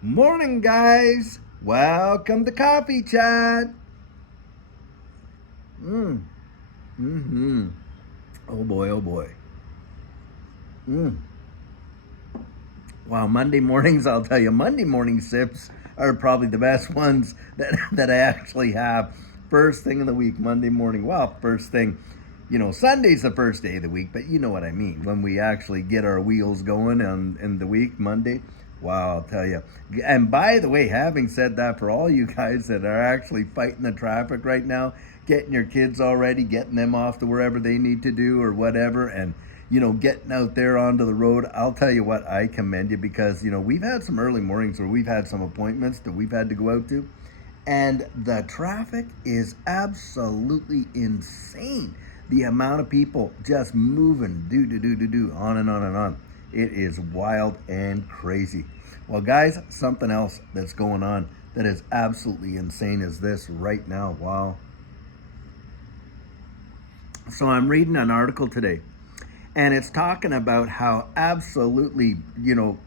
Morning, guys. Welcome to Coffee Chat. Mm. Mm-hmm. Oh boy, oh boy. Mm. Wow, Monday mornings, I'll tell you, Monday morning sips are probably the best ones that I actually have. First thing of the week, Monday morning. Well, first thing, Sunday's the first day of the week, but you know what I mean. When we actually get our wheels going in the week, Monday. Wow, I'll tell you. And by the way, having said that, for all you guys that are actually fighting the traffic right now, getting your kids all ready, getting them off to wherever they need to do or whatever, and getting out there onto the road, I'll tell you what, I commend you because, we've had some early mornings where we've had some appointments that we've had to go out to, and the traffic is absolutely insane. The amount of people just moving, on and on and on. It is wild and crazy. Well, guys, something else that's going on that is absolutely insane is this right now. Wow. So I'm reading an article today, and it's talking about how absolutely,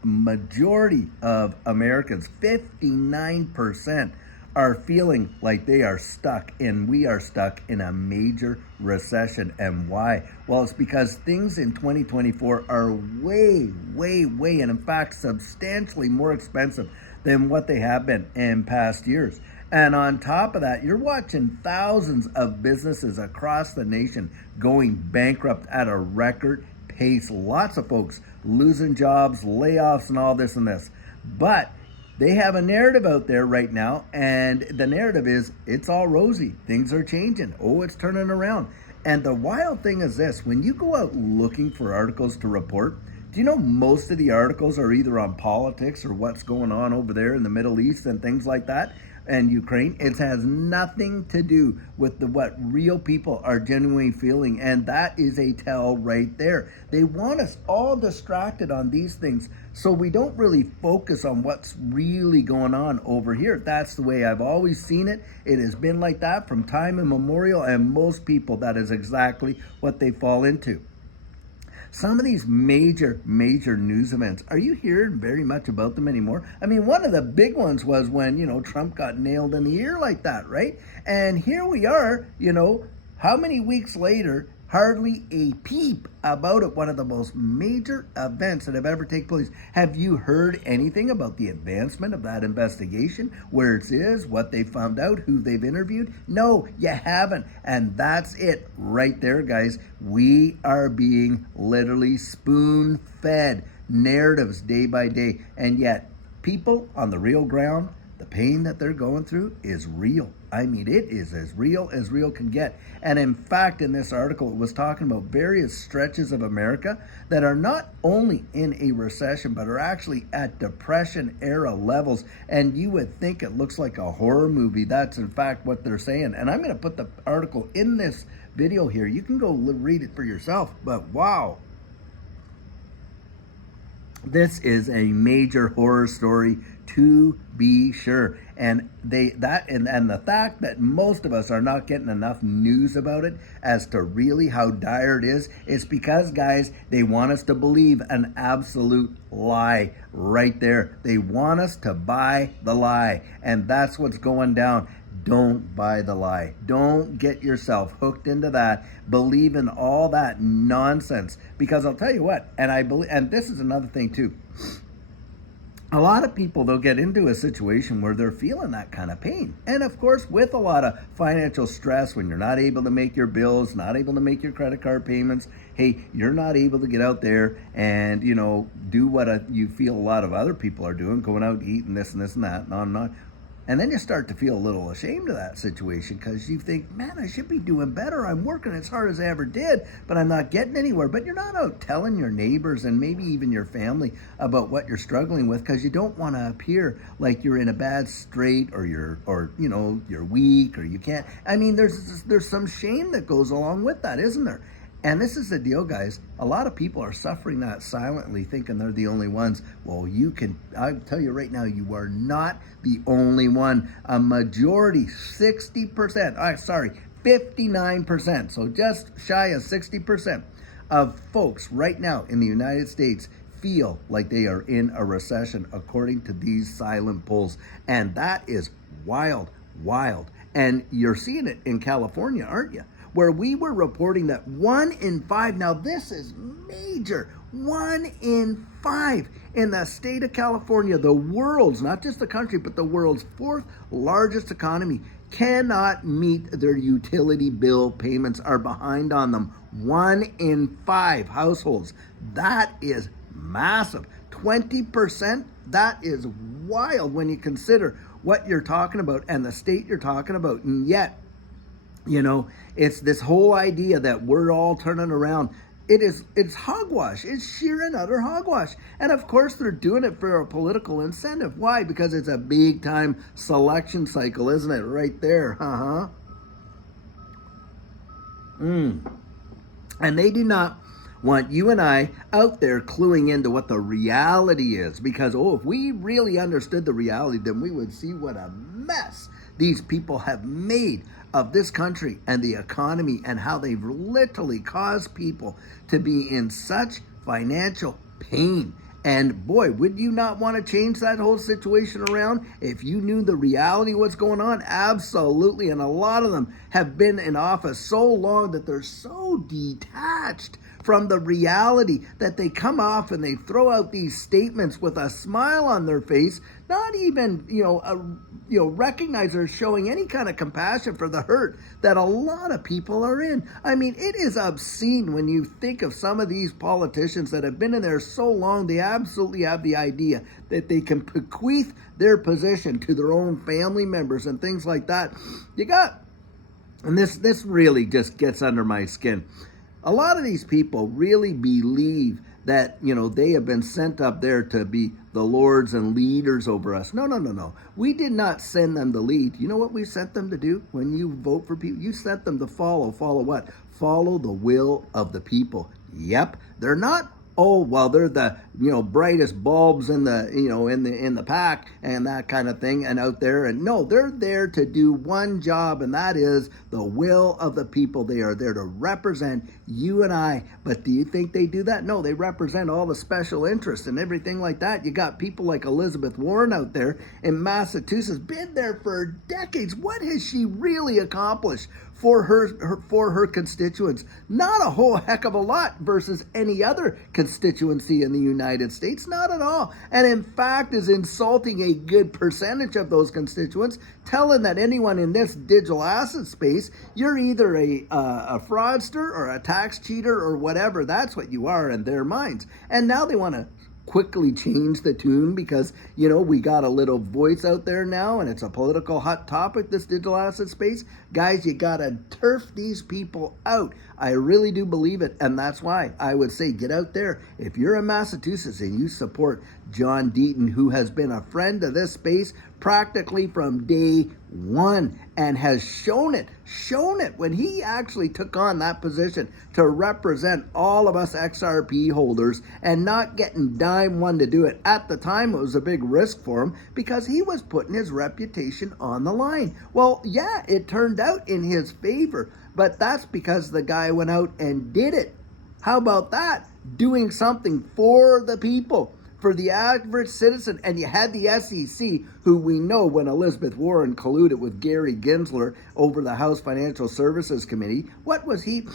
majority of Americans, 59%, are feeling like they are stuck, and we are stuck in a major recession. And why? Well, it's because things in 2024 are way, way, way, and in fact, substantially more expensive than what they have been in past years. And on top of that, you're watching thousands of businesses across the nation going bankrupt at a record pace. Lots of folks losing jobs, layoffs, and all this and this. But they have a narrative out there right now, and the narrative is it's all rosy. Things are changing. Oh, it's turning around. And the wild thing is this: when you go out looking for articles to report, do you know most of the articles are either on politics or what's going on over there in the Middle East and things like that? And Ukraine, it has nothing to do with what real people are genuinely feeling, and that is a tell right there. They want us all distracted on these things, so we don't really focus on what's really going on over here. That's the way I've always seen it. It has been like that from time immemorial, and most people, that is exactly what they fall into. Some of these major news events, are you hearing very much about them anymore? I mean, one of the big ones was when, Trump got nailed in the ear like that, right? And here we are, how many weeks later, hardly a peep about it. One of the most major events that have ever taken place. Have you heard anything about the advancement of that investigation, where it is, what they found out, who they've interviewed? No, you haven't. And that's it right there, guys. We are being literally spoon-fed narratives day by day. And yet, people on the real ground, the pain that they're going through is real. I mean, it is as real can get. And in fact, in this article, it was talking about various stretches of America that are not only in a recession, but are actually at Depression era levels. And you would think it looks like a horror movie. That's in fact what they're saying. And I'm going to put the article in this video here. You can go read it for yourself. But wow. This is a major horror story, to be sure. And the fact that most of us are not getting enough news about it as to really how dire it is because, guys, they want us to believe an absolute lie right there. They want us to buy the lie, and that's what's going down. Don't buy the lie. Don't get yourself hooked into that. Believe in all that nonsense. Because I'll tell you what, and this is another thing too. A lot of people, they'll get into a situation where they're feeling that kind of pain. And of course, with a lot of financial stress, when you're not able to make your bills, not able to make your credit card payments, hey, you're not able to get out there and, do what you feel a lot of other people are doing, going out eating this and this and that, and on and on. And then you start to feel a little ashamed of that situation because you think, man, I should be doing better. I'm working as hard as I ever did, but I'm not getting anywhere. But you're not out telling your neighbors and maybe even your family about what you're struggling with because you don't want to appear like you're in a bad strait or you're weak or you can't. I mean, there's some shame that goes along with that, isn't there? And this is the deal, guys. A lot of people are suffering that silently, thinking they're the only ones. Well, I'll tell you right now, you are not the only one. A majority, 59%, so just shy of 60% of folks right now in the United States feel like they are in a recession, according to these silent polls. And that is wild, wild. And you're seeing it in California, aren't you? Where we were reporting that 1 in 5, now this is major, 1 in 5 in the state of California, the world's, not just the country, but the world's fourth largest economy, cannot meet their utility bill payments, are behind on them. 1 in 5 households. That is massive. 20%, that is wild when you consider what you're talking about and the state you're talking about. And yet, it's this whole idea that we're all turning around. It's hogwash. It's sheer and utter hogwash. And of course, they're doing it for a political incentive. Why? Because it's a big time selection cycle, isn't it? Right there. And they do not want you and I out there cluing into what the reality is. Because, if we really understood the reality, then we would see what a mess these people have made of this country and the economy, and how they've literally caused people to be in such financial pain. And boy, would you not want to change that whole situation around if you knew the reality of what's going on? Absolutely. And a lot of them have been in office so long that they're so detached from the reality that they come off and they throw out these statements with a smile on their face, not even, recognize or showing any kind of compassion for the hurt that a lot of people are in. I mean, it is obscene when you think of some of these politicians that have been in there so long. They absolutely have the idea that they can bequeath their position to their own family members and things like that. And this really just gets under my skin. A lot of these people really believe that, they have been sent up there to be the lords and leaders over us. No. We did not send them to lead. You know what we sent them to do when you vote for people? You sent them to follow. Follow what? Follow the will of the people. Yep. They're not, they're the, brightest bulbs in the, in the pack and that kind of thing and out there. And no, they're there to do one job, and that is the will of the people. They are there to represent you and I. But do you think they do that? No, they represent all the special interests and everything like that. You got people like Elizabeth Warren out there in Massachusetts, been there for decades. What has she really accomplished for her constituents? Not a whole heck of a lot versus any other constituency in the United States. Not at all. And in fact is insulting a good percentage of those constituents, telling that anyone in this digital asset space, you're either a fraudster or a tax cheater or whatever. That's what you are in their minds. And now they want to quickly change the tune because, we got a little voice out there now and it's a political hot topic, this digital asset space. Guys, you got to turf these people out. I really do believe it. And that's why I would say get out there. If you're in Massachusetts and you support John Deaton, who has been a friend of this space practically from day one and has shown it when he actually took on that position to represent all of us XRP holders and not getting dime one to do it. At the time, it was a big risk for him because he was putting his reputation on the line. Well, yeah, it turned out in his favor, but that's because the guy went out and did it. How about that? Doing something for the people, for the average citizen. And you had the SEC, who we know when Elizabeth Warren colluded with Gary Gensler over the House Financial Services Committee, what was he...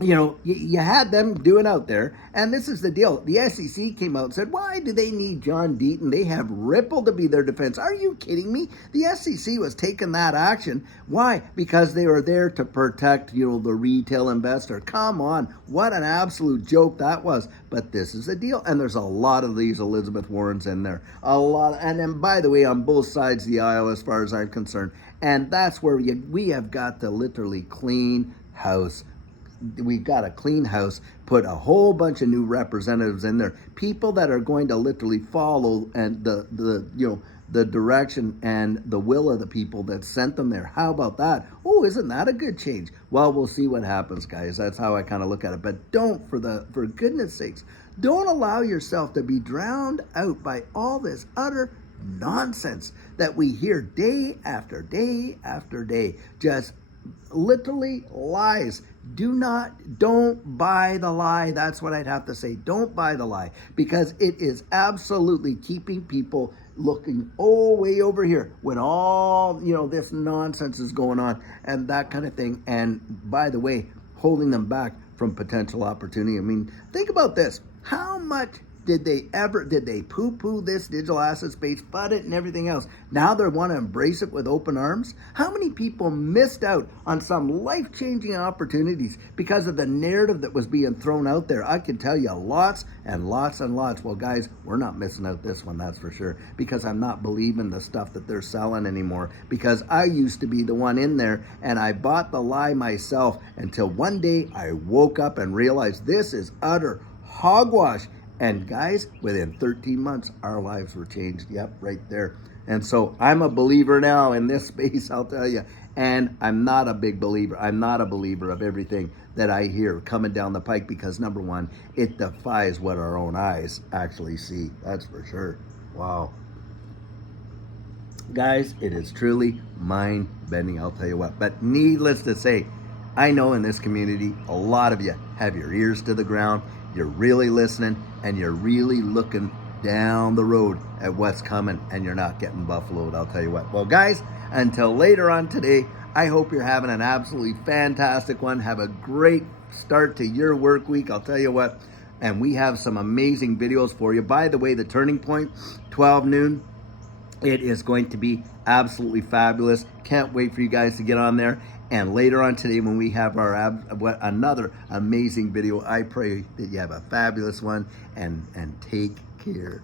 you had them doing out there, and this is the deal. The SEC came out and said, why do they need John Deaton? They have Ripple to be their defense. Are you kidding me? The SEC was taking that action. Why? Because they were there to protect, the retail investor. Come on. What an absolute joke that was. But this is the deal. And there's a lot of these Elizabeth Warrens in there. A lot. And then, by the way, on both sides of the aisle, as far as I'm concerned. And that's where we have got to literally clean house. We've got a clean house, put a whole bunch of new representatives in there, people that are going to literally follow and the direction and the will of the people that sent them there. How about that? Oh, isn't that a good change? Well, we'll see what happens, guys. That's how I kind of look at it. But for goodness sakes, don't allow yourself to be drowned out by all this utter nonsense that we hear day after day after day. Just literally lies don't buy the lie. That's what I'd have to say. Don't buy the lie, because it is absolutely keeping people looking way over here when all, this nonsense is going on and that kind of thing. And by the way, holding them back from potential opportunity. I mean, think about this. How much did they poo-poo this digital asset space, fud it and everything else? Now they want to embrace it with open arms? How many people missed out on some life-changing opportunities because of the narrative that was being thrown out there? I can tell you lots and lots and lots. Well, guys, we're not missing out this one, that's for sure, because I'm not believing the stuff that they're selling anymore, because I used to be the one in there and I bought the lie myself until one day I woke up and realized this is utter hogwash. And guys, within 13 months, our lives were changed. Yep, right there. And so I'm a believer now in this space, I'll tell you. And I'm not a big believer. I'm not a believer of everything that I hear coming down the pike, because number one, it defies what our own eyes actually see. That's for sure. Wow. Guys, it is truly mind-bending, I'll tell you what. But needless to say, I know in this community, a lot of you have your ears to the ground. You're really listening, and you're really looking down the road at what's coming, and you're not getting buffaloed, I'll tell you what. Well, guys, until later on today, I hope you're having an absolutely fantastic one. Have a great start to your work week, I'll tell you what. And we have some amazing videos for you. By the way, the Turning Point, 12 noon, it is going to be absolutely fabulous. Can't wait for you guys to get on there. And later on today, when we have our another amazing video, I pray that you have a fabulous one, and take care.